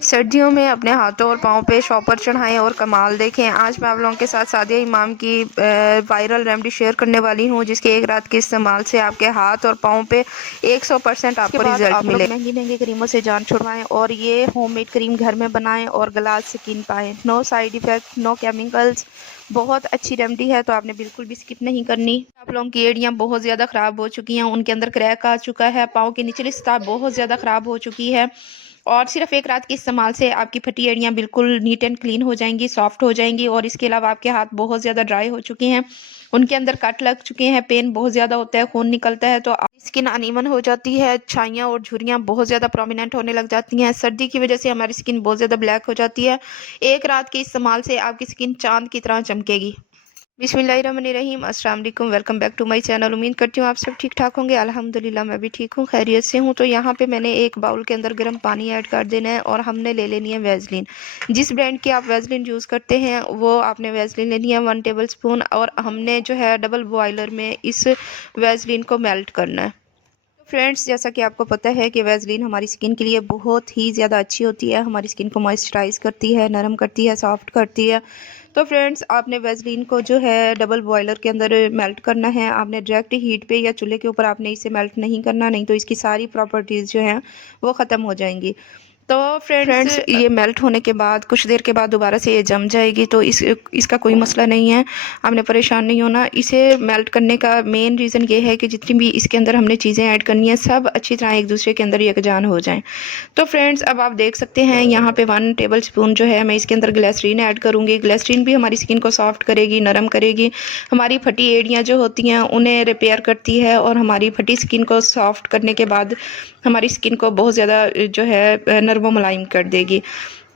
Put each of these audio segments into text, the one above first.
सर्दियों में अपने हाथों और पाँव पे शॉपर चढ़ाएं और कमाल देखें। आज मैं आप लोगों के साथ सादिया इमाम की वायरल रेमेडी शेयर करने वाली हूँ, जिसके एक रात के इस्तेमाल से आपके हाथ और पाँव पे 100% आपको रिजल्ट मिले। महंगी महंगी क्रीमों से जान छुड़वाएं और ये होममेड क्रीम घर में बनाएं और ग्लास स्किन पाएं। No side effect, no chemicals, बहुत अच्छी रेमेडी है, तो आपने बिल्कुल भी स्किप नहीं करनी। आप लोगों की एड़ियाँ बहुत ज़्यादा ख़राब हो चुकी हैं, उनके अंदर क्रैक आ चुका है, पाँव की निचली सतह बहुत ज़्यादा ख़राब हो चुकी है और सिर्फ एक रात के इस्तेमाल से आपकी फटी एड़ियाँ बिल्कुल नीट एंड क्लीन हो जाएंगी, सॉफ्ट हो जाएंगी। और इसके अलावा आपके हाथ बहुत ज़्यादा ड्राई हो चुके हैं, उनके अंदर कट लग चुके हैं, पेन बहुत ज़्यादा होता है, खून निकलता है, तो स्किन अनइवन हो जाती है, छाइयाँ और झुर्रियाँ बहुत ज़्यादा प्रोमिनेंट होने लग जाती हैं। सर्दी की वजह से हमारी स्किन बहुत ज़्यादा ब्लैक हो जाती है। एक रात के इस्तेमाल से आपकी स्किन चांद की तरह चमकेगी। बिस्मिल्लाहिर्रहमानिर्रहीम, अस्सलाम वालेकुम, welcome back to my channel. उम्मीद करती हूँ आप सब ठीक ठाक होंगे। अल्हम्दुलिल्लाह मैं भी ठीक हूँ, खैरियत से हूँ। तो यहाँ पे मैंने एक बाउल के अंदर गर्म पानी ऐड कर देना है और हमने ले लेनी है वेजलिन। जिस ब्रांड की आप वेजलिन यूज़ करते हैं वो आपने वेजलिन लेनी है 1 टेबल स्पून, और हमने जो है डबल बॉयलर में इस वेजलिन को मेल्ट करना है। फ्रेंड्स, जैसा कि आपको पता है कि वैसलीन हमारी स्किन के लिए बहुत ही ज़्यादा अच्छी होती है, हमारी स्किन को मॉइस्चराइज़ करती है, नरम करती है, सॉफ्ट करती है। तो फ्रेंड्स, आपने वैसलीन को जो है डबल बॉयलर के अंदर मेल्ट करना है। आपने डायरेक्ट हीट पे या चूल्हे के ऊपर आपने इसे मेल्ट नहीं करना, नहीं तो इसकी सारी प्रॉपर्टीज़ जो हैं वो ख़त्म हो जाएंगी। तो फ्रेंड्स, ये मेल्ट होने के बाद कुछ देर के बाद दोबारा से ये जम जाएगी, तो इसका कोई मसला नहीं है, आपने परेशान नहीं होना। इसे मेल्ट करने का मेन रीज़न ये है कि जितनी भी इसके अंदर हमने चीज़ें ऐड करनी है सब अच्छी तरह एक दूसरे के अंदर यकजान हो जाएं। तो फ्रेंड्स, अब आप देख सकते हैं यहाँ पे 1 टेबल स्पून जो है मैं इसके अंदर ग्लिसरीन ऐड करूँगी। ग्लिसरीन भी हमारी स्किन को सॉफ्ट करेगी, नरम करेगी, हमारी फटी एड़ियाँ जो होती हैं उन्हें रिपेयर करती है और हमारी फटी स्किन को सॉफ्ट करने के बाद हमारी स्किन को बहुत ज़्यादा जो है नरम व मुलायम कर देगी।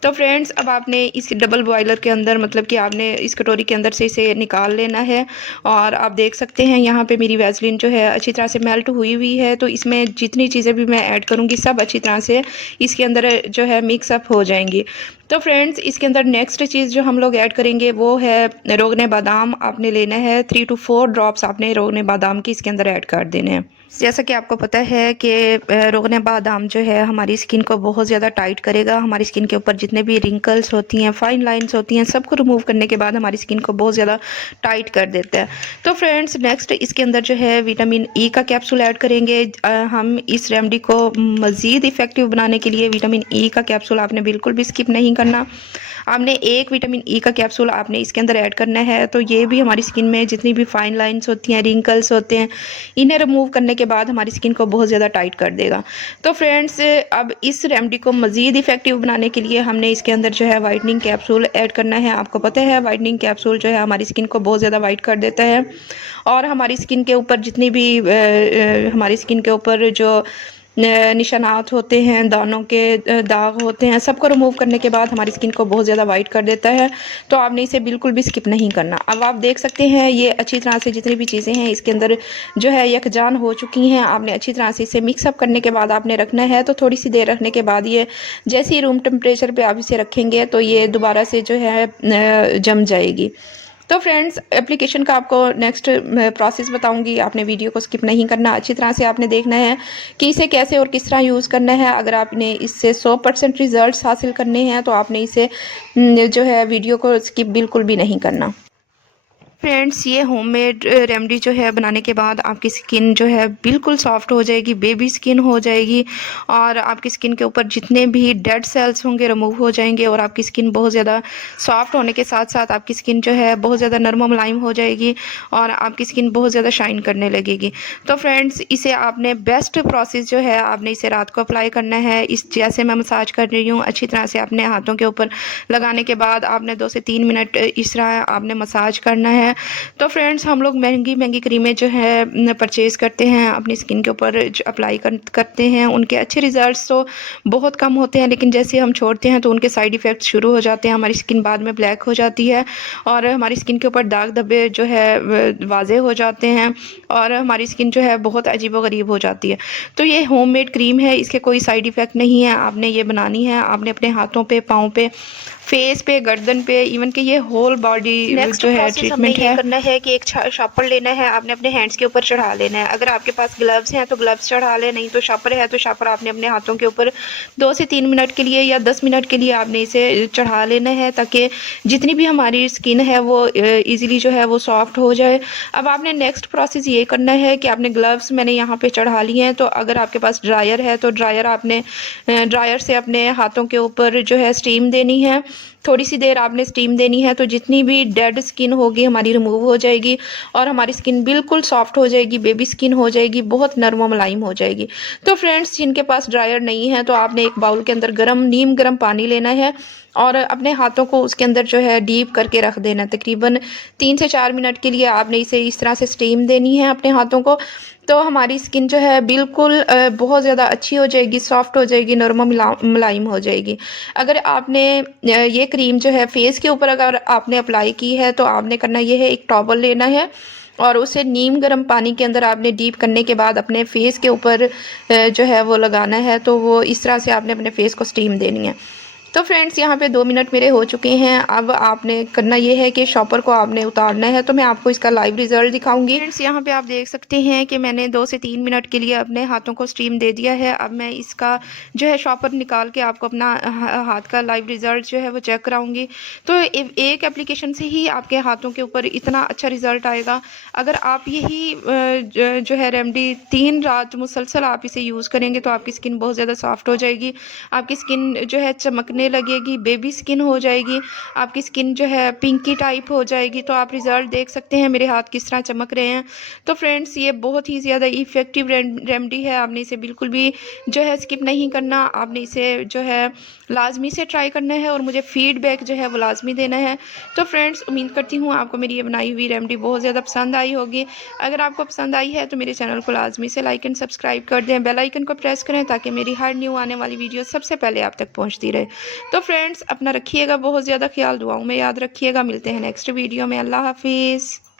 तो फ्रेंड्स, अब आपने इस डबल बॉयलर के अंदर, मतलब कि आपने इस कटोरी के अंदर से इसे निकाल लेना है। और आप देख सकते हैं यहाँ पे मेरी वैसलीन जो है अच्छी तरह से मेल्ट हुई हुई है, तो इसमें जितनी चीज़ें भी मैं ऐड करूँगी सब अच्छी तरह से इसके अंदर जो है मिक्सअप हो जाएंगी। तो फ्रेंड्स, इसके अंदर नेक्स्ट चीज़ जो हम लोग ऐड करेंगे वो है रोगने बादाम। आपने लेना है 3 to 4 ड्रॉप्स, आपने रोगने बादाम की इसके अंदर ऐड कर देने हैं। जैसा कि आपको पता है कि रोगने बादाम जो है हमारी स्किन को बहुत ज़्यादा टाइट करेगा, हमारी स्किन के ऊपर जितने भी रिंकल्स होती हैं, फाइन लाइंस होती हैं, सबको रिमूव करने के बाद हमारी स्किन को बहुत ज़्यादा टाइट कर देता है। तो फ्रेंड्स, नेक्स्ट इसके अंदर जो है विटामिन ई का कैप्सूल ऐड करेंगे। हम इस रेमेडी को मज़ीद इफ़ेक्टिव बनाने के लिए विटामिन ई का कैप्सूल आपने बिल्कुल भी स्किप नहीं करना। आपने एक विटामिन ई का कैप्सूल आपने इसके अंदर ऐड करना है, तो ये भी हमारी स्किन में जितनी भी फाइन लाइंस होती हैं, रिंकल्स होते हैं, इन्हें रिमूव करने के बाद हमारी स्किन को बहुत ज़्यादा टाइट कर देगा। तो फ्रेंड्स, अब इस रेमेडी को मज़ीद इफ़ेक्टिव बनाने के लिए हमने इसके अंदर जो है वाइटनिंग कैप्सूल ऐड करना है। आपको पता है वाइटनिंग कैप्सूल जो है हमारी स्किन को बहुत ज़्यादा वाइट कर देता है और हमारी स्किन के ऊपर जितनी भी हमारी स्किन के ऊपर जो निशानात होते हैं, दानों के दाग होते हैं, सबको रिमूव करने के बाद हमारी स्किन को बहुत ज़्यादा वाइट कर देता है। तो आपने इसे बिल्कुल भी स्किप नहीं करना। अब आप देख सकते हैं ये अच्छी तरह से जितनी भी चीज़ें हैं इसके अंदर जो है यकजान हो चुकी हैं। आपने अच्छी तरह से इसे मिक्सअप करने के बाद आपने रखना है। तो थोड़ी सी देर रखने के बाद ये जैसे ही रूम टेम्परेचर पर आप इसे रखेंगे तो ये दोबारा से जो है जम जाएगी। तो फ्रेंड्स, एप्लीकेशन का आपको नेक्स्ट प्रोसेस बताऊंगी, आपने वीडियो को स्किप नहीं करना। अच्छी तरह से आपने देखना है कि इसे कैसे और किस तरह यूज़ करना है। अगर आपने इससे 100% रिजल्ट्स हासिल करने हैं तो आपने इसे जो है वीडियो को स्किप बिल्कुल भी नहीं करना। फ्रेंड्स, ये होममेड रेमेडी जो है बनाने के बाद आपकी स्किन जो है बिल्कुल सॉफ्ट हो जाएगी, बेबी स्किन हो जाएगी और आपकी स्किन के ऊपर जितने भी डेड सेल्स होंगे रिमूव हो जाएंगे और आपकी स्किन बहुत ज़्यादा सॉफ्ट होने के साथ साथ आपकी स्किन जो है बहुत ज़्यादा नरम मुलायम हो जाएगी और आपकी स्किन बहुत ज़्यादा शाइन करने लगेगी। तो फ्रेंड्स, इसे आपने बेस्ट प्रोसेस जो है आपने इसे रात को अप्लाई करना है। इस जैसे मैं मसाज कर रही हूँ अच्छी तरह से अपने हाथों के ऊपर लगाने के बाद आपने 2 से 3 मिनट इस तरह आपने मसाज करना है। तो फ्रेंड्स, हम लोग महंगी महंगी क्रीमें जो है परचेज़ करते हैं, अपनी स्किन के ऊपर अप्लाई करते हैं, उनके अच्छे रिजल्ट्स तो बहुत कम होते हैं, लेकिन जैसे हम छोड़ते हैं तो उनके साइड इफ़ेक्ट्स शुरू हो जाते हैं, हमारी स्किन बाद में ब्लैक हो जाती है और हमारी स्किन के ऊपर दाग धब्बे जो है वाजे हो जाते हैं और हमारी स्किन जो है बहुत अजीब व गरीब हो जाती है। तो ये होममेड क्रीम है, इसके कोई साइड इफ़ेक्ट नहीं है। आपने ये बनानी है, आपने अपने हाथों पे, पाँव पे फेस पे, गर्दन पे, इवन कि ये होल बॉडी जो है ट्रीटमेंट है। करना है कि एक शॉपर लेना है, आपने अपने हैंड्स के ऊपर चढ़ा लेना है। अगर आपके पास ग्लव्स हैं तो ग्लव्स चढ़ा ले, नहीं तो शॉपर है तो शॉपर आपने अपने हाथों के ऊपर 2 से 3 मिनट के लिए या 10 मिनट के लिए आपने इसे चढ़ा लेना है, ताकि जितनी भी हमारी स्किन है वो ईजिली जो है वो सॉफ्ट हो जाए। अब आपने नेक्स्ट प्रोसेस ये करना है कि आपने ग्लव्स मैंने यहाँ पे चढ़ा लिए हैं, तो अगर आपके पास ड्रायर है तो ड्रायर आपने ड्रायर से अपने हाथों के ऊपर जो है स्टीम देनी है। थोड़ी सी देर आपने स्टीम देनी है, तो जितनी भी डेड स्किन होगी हमारी रिमूव हो जाएगी और हमारी स्किन बिल्कुल सॉफ्ट हो जाएगी, बेबी स्किन हो जाएगी, बहुत नरम मुलायम हो जाएगी। तो फ्रेंड्स, जिनके पास ड्रायर नहीं है तो आपने एक बाउल के अंदर नीम गर्म पानी लेना है और अपने हाथों को उसके अंदर जो है डीप करके रख देना। तकरीबन 3 से 4 मिनट के लिए आपने इसे इस तरह से स्टीम देनी है अपने हाथों को। तो हमारी स्किन जो है बिल्कुल बहुत ज़्यादा अच्छी हो जाएगी, सॉफ्ट हो जाएगी, नरम मुलायम हो जाएगी। अगर आपने ये क्रीम जो है फेस के ऊपर अगर आपने अप्लाई की है तो आपने करना ये है, एक टॉवल लेना है और उसे नीम गर्म पानी के अंदर आपने डीप करने के बाद अपने फेस के ऊपर जो है वो लगाना है। तो वो इस तरह से आपने अपने फेस को स्टीम देनी है। तो फ्रेंड्स, यहाँ पे 2 मिनट मेरे हो चुके हैं। अब आपने करना ये है कि शॉपर को आपने उतारना है, तो मैं आपको इसका लाइव रिजल्ट दिखाऊंगी। फ्रेंड्स, यहाँ पे आप देख सकते हैं कि मैंने 2 से 3 मिनट के लिए अपने हाथों को स्टीम दे दिया है। अब मैं इसका जो है शॉपर निकाल के आपको अपना हाथ का लाइव रिजल्ट जो है वो चेक कराऊंगी। तो एक एप्लीकेशन से ही आपके हाथों के ऊपर इतना अच्छा रिजल्ट आएगा। अगर आप यही जो है रेमेडी 3 रात मुसलसल आप इसे यूज़ करेंगे तो आपकी स्किन बहुत ज़्यादा सॉफ्ट हो जाएगी, आपकी स्किन जो है चमकने लगेगी, बेबी स्किन हो जाएगी, आपकी स्किन जो है पिंकी टाइप हो जाएगी। तो आप रिजल्ट देख सकते हैं मेरे हाथ किस तरह चमक रहे हैं। तो फ्रेंड्स, ये बहुत ही ज़्यादा इफ़ेक्टिव रेमेडी है, आपने इसे बिल्कुल भी जो है स्किप नहीं करना, आपने इसे जो है लाजमी से ट्राई करना है और मुझे फीडबैक जो है वो लाजमी देना है। तो फ्रेंड्स, उम्मीद करती हूँ आपको मेरी ये बनाई हुई रेमेडी बहुत ज़्यादा पसंद आई होगी। अगर आपको पसंद आई है तो मेरे चैनल को लाजमी से लाइक एंड सब्सक्राइब कर दें, बेल आइकन को प्रेस करें ताकि मेरी हर न्यू आने वाली वीडियो सबसे पहले आप तक पहुँचती रहे। तो फ्रेंड्स, अपना रखिएगा बहुत ज़्यादा ख्याल, दुआओं में याद रखिएगा। मिलते हैं नेक्स्ट वीडियो में। अल्लाह हाफिज़।